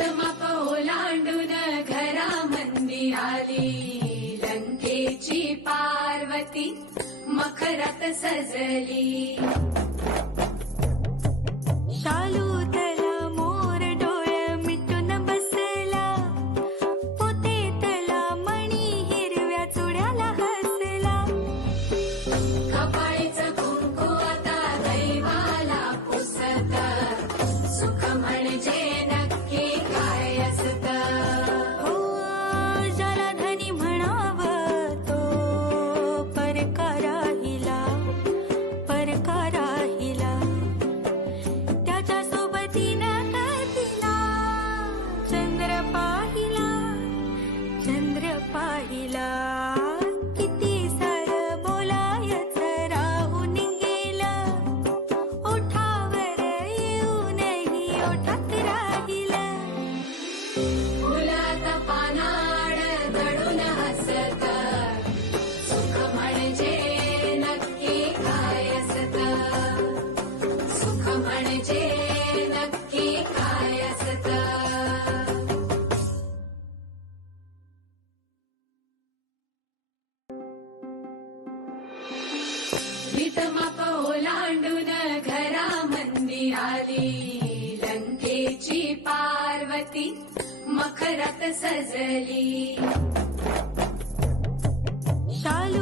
तमक ओलांडून घरा मंदी आली लंकेची पार्वती मखरात सजली. गेला किती सार बोलायच राहून गेला. ओठावर येऊनही ओठा गणपती मखरात सजली. शाल